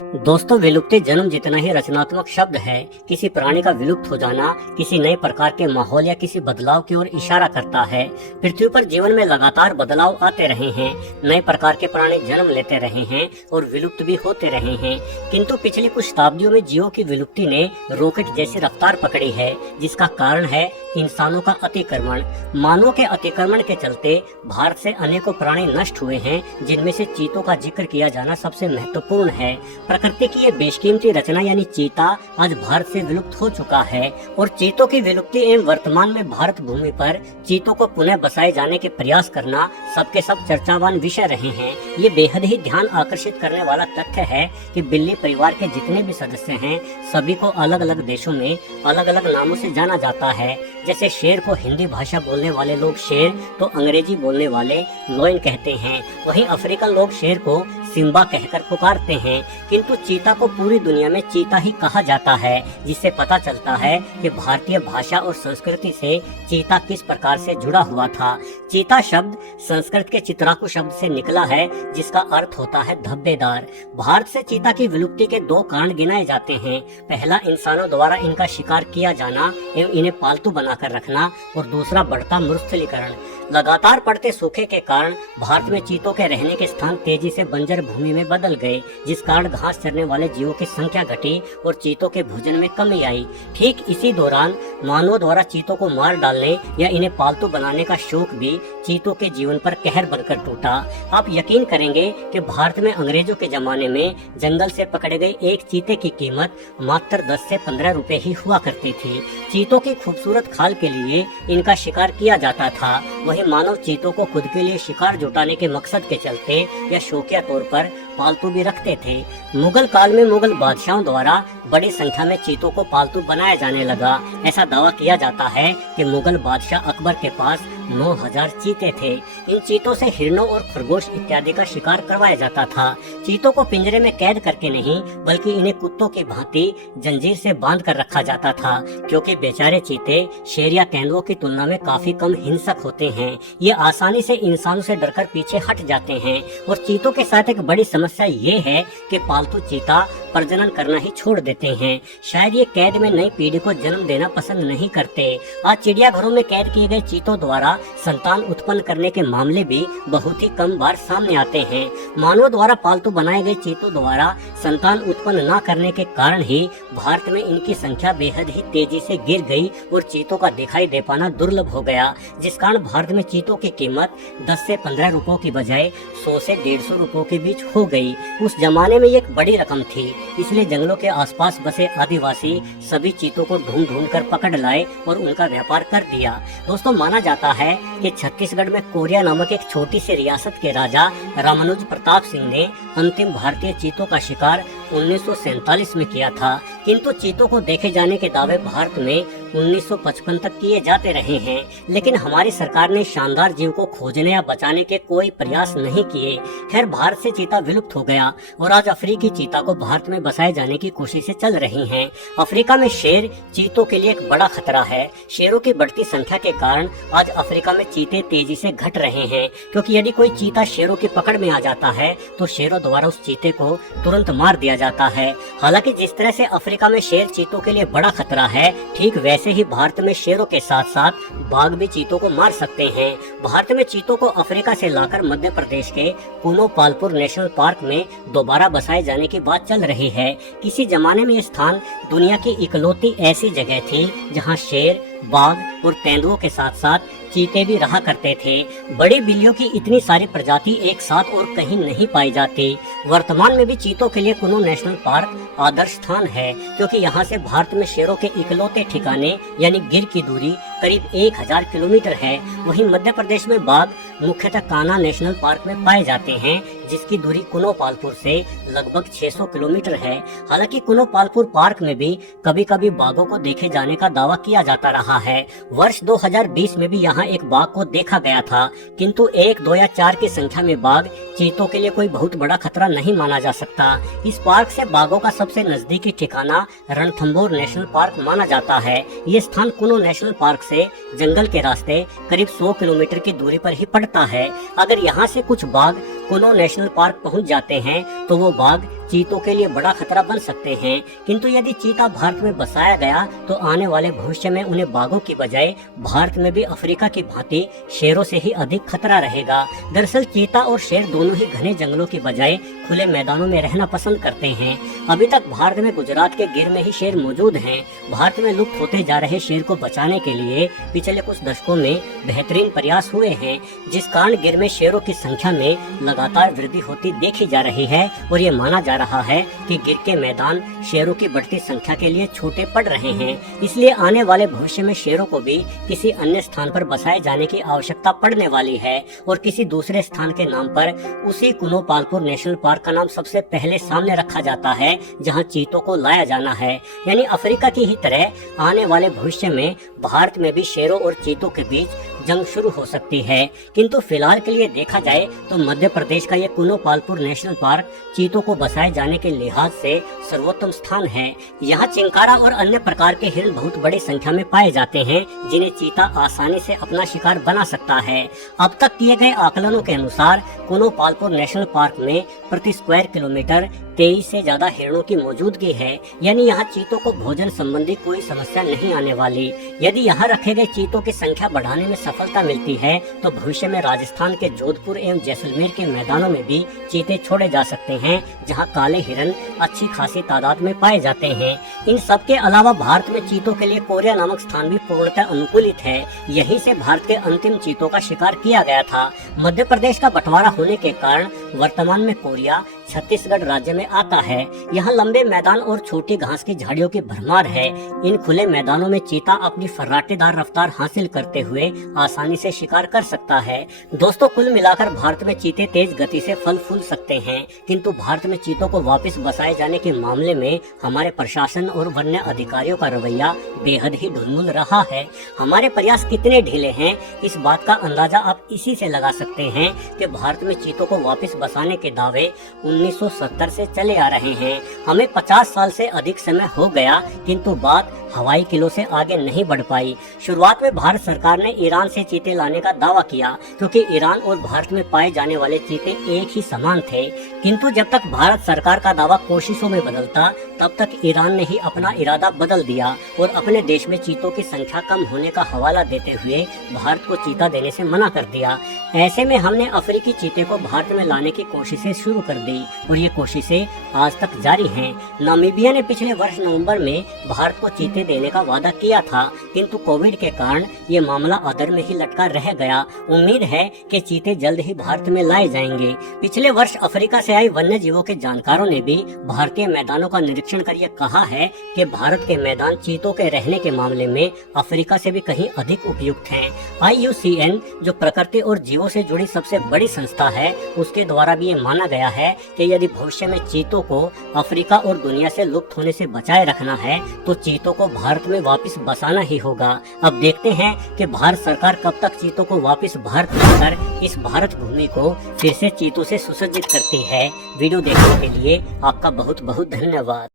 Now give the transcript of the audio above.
दोस्तों, विलुप्ति जन्म जितना ही रचनात्मक शब्द है। किसी प्राणी का विलुप्त हो जाना किसी नए प्रकार के माहौल या किसी बदलाव की ओर इशारा करता है। पृथ्वी पर जीवन में लगातार बदलाव आते रहे हैं, नए प्रकार के प्राणी जन्म लेते रहे हैं और विलुप्त भी होते रहे हैं। किंतु पिछली कुछ शताब्दियों में जीवों की विलुप्ति ने रॉकेट जैसी रफ्तार पकड़ी है, जिसका कारण है इंसानों का अतिक्रमण। मानवों के अतिक्रमण के चलते भारत से अनेकों प्राणी नष्ट हुए हैं, जिनमें से चीतों का जिक्र किया जाना सबसे महत्वपूर्ण है। प्रकृति की ये बेशकीमती रचना यानी चीता आज भारत से विलुप्त हो चुका है और चीतों की विलुप्ति एवं वर्तमान में भारत भूमि पर चीतों को पुनः बसाए जाने के प्रयास करना सबके सब चर्चावान विषय रहे हैं। ये बेहद ही ध्यान आकर्षित करने वाला तथ्य है कि बिल्ली परिवार के जितने भी सदस्य हैं, सभी को अलग अलग देशों में अलग अलग नामों से जाना जाता है। जैसे शेर को हिंदी भाषा बोलने वाले लोग शेर तो अंग्रेजी बोलने वाले लोयन कहते हैं, वहीं अफ्रीकन लोग शेर को सिम्बा कहकर पुकारते हैं। किंतु चीता को पूरी दुनिया में चीता ही कहा जाता है, जिससे पता चलता है कि भारतीय भाषा और संस्कृति से चीता किस प्रकार से जुड़ा हुआ था। चीता शब्द संस्कृत के चित्राकू शब्द से निकला है, जिसका अर्थ होता है धब्बेदार। भारत से चीता की विलुप्ति के दो कारण गिनाए जाते हैं। पहला, इंसानों द्वारा इनका शिकार किया जाना एवं इन्हें पालतू बनाकर रखना, और दूसरा बढ़ता मरुस्थलीकरण। लगातार बढ़ते सूखे के कारण भारत में चीतों के रहने के स्थान तेजी से बंजर भूमि में बदल गए, जिस कारण घास चरने वाले जीवों की संख्या घटी और चीतों के भोजन में कमी आई। ठीक इसी दौरान मानवों द्वारा चीतों को मार डालने या इन्हें पालतू बनाने का शौक भी चीतों के जीवन पर कहर बनकर टूटा। आप यकीन करेंगे कि भारत में अंग्रेजों के जमाने में जंगल से पकड़े गए एक चीते की कीमत मात्र 10 से 15 रुपए ही हुआ करती थी। चीतों की खूबसूरत खाल के लिए इनका शिकार किया जाता था। वहीं मानव चीतों को खुद के लिए शिकार जुटाने के मकसद के चलते या शौकिया तौर पर पालतू भी रखते थे। मुगल काल में मुगल बादशाहों द्वारा बड़ी संख्या में चीतों को पालतू बनाया जाने लगा। ऐसा दावा किया जाता है कि मुगल बादशाह अकबर के पास 9000 चीते थे। इन चीतों से हिरणों और खरगोश इत्यादि का शिकार करवाया जाता था। चीतों को पिंजरे में कैद करके नहीं, बल्कि इन्हें कुत्तों की भांति जंजीर से बांध कर रखा जाता था, क्योंकि बेचारे चीते शेर या तेंदुओं की तुलना में काफी कम हिंसक होते हैं। ये आसानी से इंसानों से डरकर पीछे हट जाते हैं। और चीतों के साथ एक बड़ी समस्या ये है कि पालतू चीता प्रजनन करना ही छोड़ देते हैं। शायद ये कैद में नई पीढ़ी को जन्म देना पसंद नहीं करते। आज चिड़ियाघरों में कैद किए गए चीतों द्वारा संतान उत्पन्न करने के मामले भी बहुत ही कम बार सामने आते हैं। मानव द्वारा पालतू बनाए गए चीतों द्वारा संतान उत्पन्न न करने के कारण ही भारत में इनकी संख्या बेहद ही तेजी से गिर गई और चीतों का दिखाई दे पाना दुर्लभ हो गया, जिस कारण भारत में चीतों की कीमत 10 से 15 रुपयों की बजाय 100 से 150 रुपयों के बीच हो गई। उस जमाने में ये एक बड़ी रकम थी, इसलिए जंगलों के आसपास बसे आदिवासी सभी चीतों को ढूंढ ढूंढ कर पकड़ लाए और उनका व्यापार कर दिया। दोस्तों, माना जाता है कि छत्तीसगढ़ में कोरिया नामक एक छोटी सी रियासत के राजा रामानुज प्रताप सिंह ने अंतिम भारतीय चीतों का शिकार 1947 में किया था। किंतु चीतों को देखे जाने के दावे भारत में 1955 तक किए जाते रहे हैं, लेकिन हमारी सरकार ने शानदार जीव को खोजने या बचाने के कोई प्रयास नहीं किए। खैर, भारत से चीता विलुप्त हो गया और आज अफ्रीकी चीता को भारत में बसाए जाने की कोशिशें चल रही हैं। अफ्रीका में शेर चीतों के लिए एक बड़ा खतरा है। शेरों की बढ़ती संख्या के कारण आज अफ्रीका में चीते तेजी से घट रहे हैं, क्योंकि यदि कोई चीता शेरों की पकड़ में आ जाता है तो शेरों द्वारा उस चीते को तुरंत मार दिया जाता है। हालांकि जिस तरह से अफ्रीका में शेर चीतों के लिए बड़ा खतरा है, ठीक वैसे ही भारत में शेरों के साथ साथ बाघ भी चीतों को मार सकते हैं। भारत में चीतों को अफ्रीका से लाकर मध्य प्रदेश के कुनो पालपुर नेशनल पार्क में दोबारा बसाए जाने की बात चल रही है। किसी जमाने में यह स्थान दुनिया की इकलौती ऐसी जगह थी जहां शेर, बाघ और तेंदुओं के साथ साथ चीते भी रहा करते थे। बड़ी बिल्लियों की इतनी सारी प्रजाति एक साथ और कहीं नहीं पाई जाती। वर्तमान में भी चीतों के लिए कुनो नेशनल पार्क आदर्श स्थान है, क्योंकि यहाँ से भारत में शेरों के इकलौते ठिकाने यानी गिर की दूरी करीब 1000 किलोमीटर है। वहीं मध्य प्रदेश में बाघ मुख्यतः कान्हा नेशनल पार्क में पाए जाते हैं, जिसकी दूरी कुनो पालपुर से लगभग 600 किलोमीटर है। हालांकि कुनो पालपुर पार्क में भी कभी कभी बाघों को देखे जाने का दावा किया जाता रहा है। वर्ष 2020 में भी यहाँ एक बाघ को देखा गया था, किंतु 1, 2 या 4 की संख्या में बाघ चीतों के लिए कोई बहुत बड़ा खतरा नहीं माना जा सकता। इस पार्क से बाघों का सबसे नजदीकी ठिकाना रणथंभौर नेशनल पार्क माना जाता है। ये स्थान कुनो नेशनल पार्क से जंगल के रास्ते करीब 100 किलोमीटर की दूरी पर ही पड़ता है। अगर यहाँ से कुछ बाघ कुनो नेशनल पार्क पहुंच जाते हैं तो वो बाघ चीतों के लिए बड़ा खतरा बन सकते हैं। किंतु यदि चीता भारत में बसाया गया तो आने वाले भविष्य में उन्हें बाघों की बजाय भारत में भी अफ्रीका की भांति शेरों से ही अधिक खतरा रहेगा। दरअसल चीता और शेर दोनों ही घने जंगलों की बजाय खुले मैदानों में रहना पसंद करते हैं। अभी तक भारत में गुजरात के गिर में ही शेर मौजूद हैं। भारत में लुप्त होते जा रहे शेर को बचाने के लिए पिछले कुछ दशकों में बेहतरीन प्रयास हुए हैं, जिस कारण गिर में शेरों की संख्या में लगातार वृद्धि होती देखी जा रही है और ये माना जा रहा है कि गिर के मैदान शेरों की बढ़ती संख्या के लिए छोटे पड़ रहे हैं। इसलिए आने वाले भविष्य में शेरों को भी किसी अन्य स्थान पर बसाए जाने की आवश्यकता पड़ने वाली है और किसी दूसरे स्थान के नाम पर उसी कुनो पालपुर नेशनल पार्क का नाम सबसे पहले सामने रखा जाता है, जहां चीतों को लाया जाना है। यानी अफ्रीका की ही तरह आने वाले भविष्य में भारत में भी शेरों और चीतों के बीच जंग शुरू हो सकती है। किंतु फिलहाल के लिए देखा जाए तो मध्य प्रदेश का ये कुनो पालपुर नेशनल पार्क चीतों को बसाए जाने के लिहाज से सर्वोत्तम स्थान है। यहाँ चिंकारा और अन्य प्रकार के हिरण बहुत बड़ी संख्या में पाए जाते हैं, जिन्हें चीता आसानी से अपना शिकार बना सकता है। अब तक किए गए आकलनों के अनुसार कुनो पालपुर नेशनल पार्क में प्रति स्क्वायर किलोमीटर 23 से ज्यादा हिरणों की मौजूदगी है। यानी यहाँ चीतों को भोजन संबंधी कोई समस्या नहीं आने वाली। यदि यहाँ रखे गए चीतों की संख्या बढ़ाने में सफलता मिलती है तो भविष्य में राजस्थान के जोधपुर एवं जैसलमेर के मैदानों में भी चीते छोड़े जा सकते हैं, जहाँ काले हिरण अच्छी खासी तादाद में पाए जाते हैं। इन सब के अलावा भारत में चीतों के लिए कोरिया नामक स्थान भी पूर्णतः अनुकूलित है। यहीं से भारत के अंतिम चीतों का शिकार किया गया था। मध्य प्रदेश का बंटवारा होने के कारण वर्तमान में कोरिया छत्तीसगढ़ राज्य में आता है। यहाँ लंबे मैदान और छोटी घास की झाड़ियों की भरमार है। इन खुले मैदानों में चीता अपनी फर्राटेदार रफ्तार हासिल करते हुए आसानी से शिकार कर सकता है। दोस्तों, कुल मिलाकर भारत में चीते तेज गति से फल फूल सकते हैं, किंतु भारत में चीतों को वापस बसाए जाने के मामले में हमारे प्रशासन और वन्य अधिकारियों का रवैया बेहद ही ढुलमुल रहा है। हमारे प्रयास कितने ढीले हैं, इस बात का अंदाजा आप इसी से लगा सकते हैं कि भारत में चीतों को वापस बसाने के दावे 1970 से चले आ रहे हैं। हमें 50 साल से अधिक समय हो गया, किंतु बात हवाई किलो से आगे नहीं बढ़ पाई। शुरुआत में भारत सरकार ने ईरान से चीते लाने का दावा किया, क्योंकि ईरान और भारत में पाए जाने वाले चीते एक ही समान थे। किंतु जब तक भारत सरकार का दावा कोशिशों में बदलता, तब तक ईरान ने ही अपना इरादा बदल दिया और अपने देश में चीतों की संख्या कम होने का हवाला देते हुए भारत को चीता देने से मना कर दिया। ऐसे में हमने अफ्रीकी चीते को भारत में लाने की कोशिशें शुरू कर दी और ये कोशिशें आज तक जारी हैं। नामीबिया ने पिछले वर्ष नवंबर में भारत को चीते देने का वादा किया था, किंतु कोविड के कारण ये मामला अधर में ही लटका रह गया। उम्मीद है कि चीते जल्द ही भारत में लाए जाएंगे। पिछले वर्ष अफ्रीका से आए वन्य जीवों के जानकारों ने भी भारतीय मैदानों का निरीक्षण कर ये कहा है कि भारत के मैदान चीतों के रहने के मामले में अफ्रीका से भी कहीं अधिक उपयुक्त हैं। IUCN, जो प्रकृति और जीवों से जुड़ी सबसे बड़ी संस्था है, उसके द्वारा भी ये माना गया है कि यदि भविष्य में चीतों को अफ्रीका और दुनिया से लुप्त होने से बचाए रखना है तो चीतों को भारत में वापस बसाना ही होगा। अब देखते हैं कि भारत सरकार कब तक चीतों को वापस भारत लाकर इस भारत भूमि को फिर से चीतों से सुसज्जित करती है। वीडियो देखने के लिए आपका बहुत बहुत धन्यवाद।